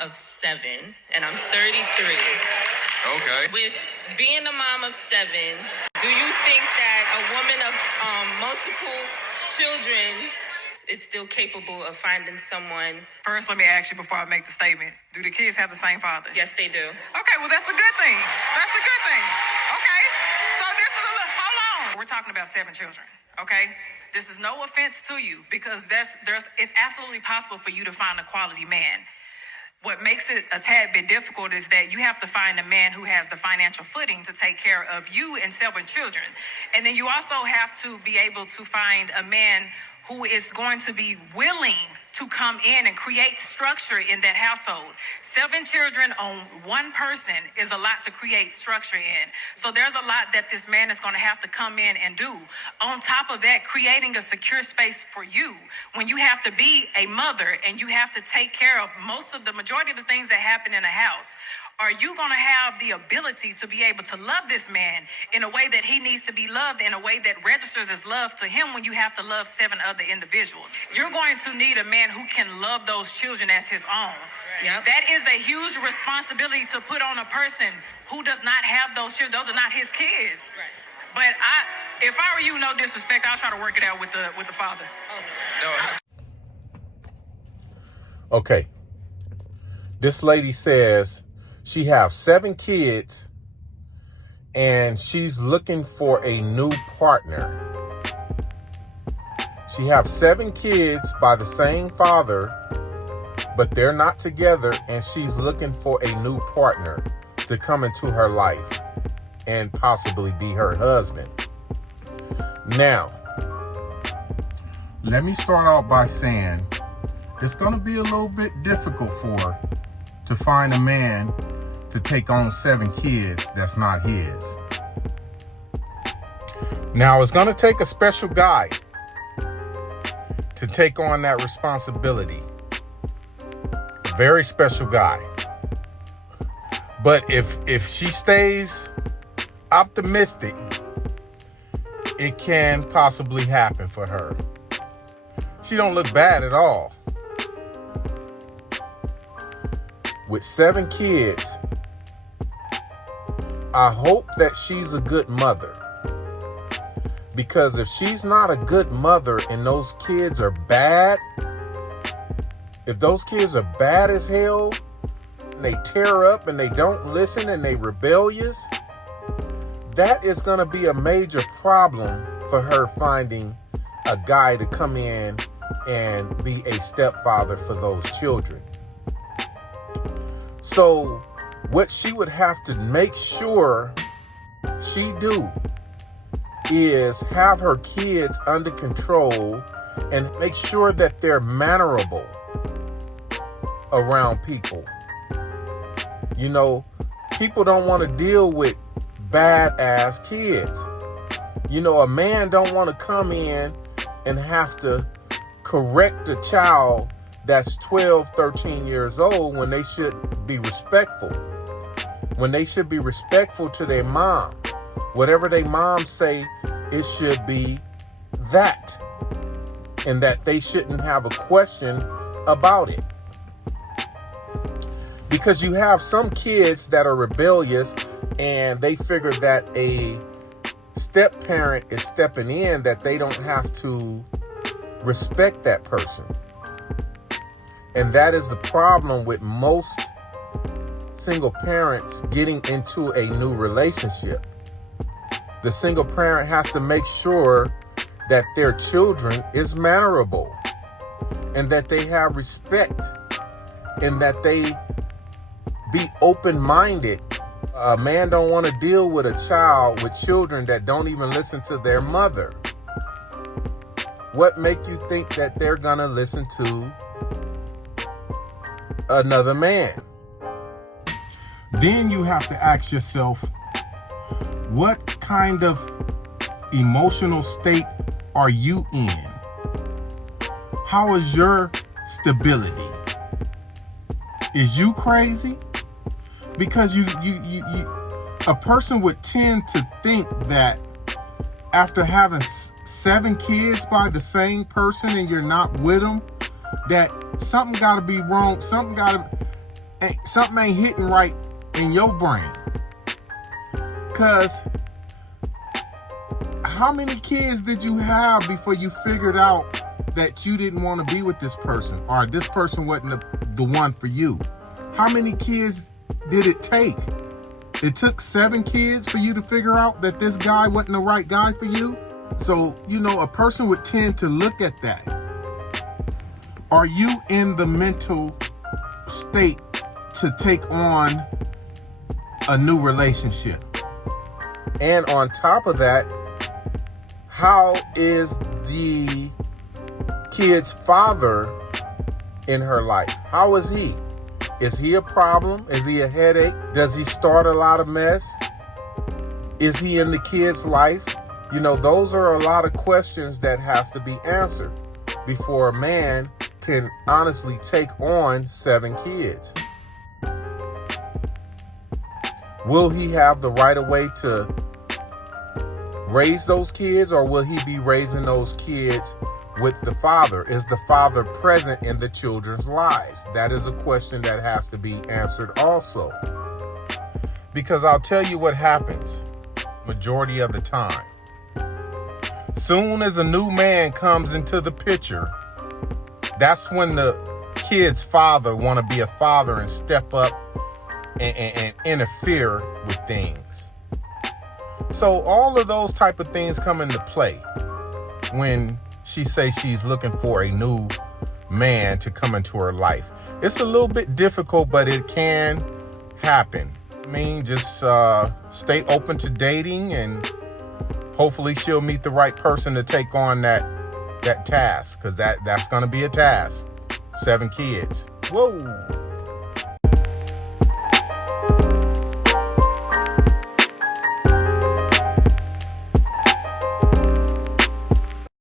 of 7, and I'm 33. Okay. With being a mom of 7, do you think that a woman of multiple children is still capable of finding someone? First, let me ask you before I make the statement. Do the kids have the same father? Yes, they do. Okay, well, that's a good thing. That's a good thing. Okay, so this is hold on. We're talking about 7 children, okay? This is no offense to you because it's absolutely possible for you to find a quality man. What makes it a tad bit difficult is that you have to find a man who has the financial footing to take care of you and 7 children. And then you also have to be able to find a man who is going to be willing to come in and create structure in that household. 7 children on one person is a lot to create structure in. So there's a lot that this man is going to have to come in and do. On top of that, creating a secure space for you when you have to be a mother and you have to take care of the majority of the things that happen in a house. Are you going to have the ability to be able to love this man in a way that he needs to be loved, in a way that registers as love to him when you have to love 7 other individuals? You're going to need a man who can love those children as his own. Yep. That is a huge responsibility to put on a person who does not have those children. Those are not his kids. Right. But if I were you, no disrespect, I'll try to work it out with the father. No. Okay. This lady says she have 7 kids and she's looking for a new partner. She have 7 kids by the same father, but they're not together, and she's looking for a new partner to come into her life and possibly be her husband. Now, let me start out by saying it's going to be a little bit difficult for her to find a man to take on 7 kids that's not his. Now, it's going to take a special guy to take on that responsibility. A very special guy. But if she stays optimistic, it can possibly happen for her. She don't look bad at all. With 7 kids, I hope that she's a good mother. Because if she's not a good mother and those kids are bad, if those kids are bad as hell, and they tear up and they don't listen and they rebellious, that is going to be a major problem for her finding a guy to come in and be a stepfather for those children. So what she would have to make sure she do is have her kids under control and make sure that they're mannerable around people. You know, people don't want to deal with badass kids. You know, a man don't want to come in and have to correct a child that's 12, 13 years old when they should be respectful. When they should be respectful to their mom. Whatever their mom say, it should be that. And that they shouldn't have a question about it. Because you have some kids that are rebellious and they figure that a step parent is stepping in, that they don't have to respect that person. And that is the problem with most single parents getting into a new relationship. The single parent has to make sure that their children is mannerable and that they have respect and that they be open-minded. A man don't want to deal with a child with children that don't even listen to their mother. What make you think that they're gonna listen to another man? Then you have to ask yourself, what kind of emotional state are you in? How is your stability? Is you crazy? Because a person would tend to think that after having 7 kids by the same person and you're not with them, that something got to be wrong. something ain't hitting right in your brain. Because how many kids did you have before you figured out that you didn't want to be with this person, or this person wasn't the one for you? How many kids did it take? It took 7 kids for you to figure out that this guy wasn't the right guy for you? So, a person would tend to look at that. Are you in the mental state to take on a new relationship? And on top of that, how is the kid's father in her life? How is he? Is he a problem? Is he a headache? Does he start a lot of mess? Is he in the kid's life? Those are a lot of questions that has to be answered before a man can honestly take on 7 kids. Will he have the right of way to raise those kids, or will he be raising those kids with the father? Is the father present in the children's lives? That is a question that has to be answered also. Because I'll tell you what happens majority of the time. Soon as a new man comes into the picture, that's when the kid's father want to be a father and step up and interfere with things. So all of those type of things come into play when she says she's looking for a new man to come into her life. It's a little bit difficult, but it can happen. Just stay open to dating, and hopefully she'll meet the right person to take on that task, because that's going to be a task. 7 kids. Whoa.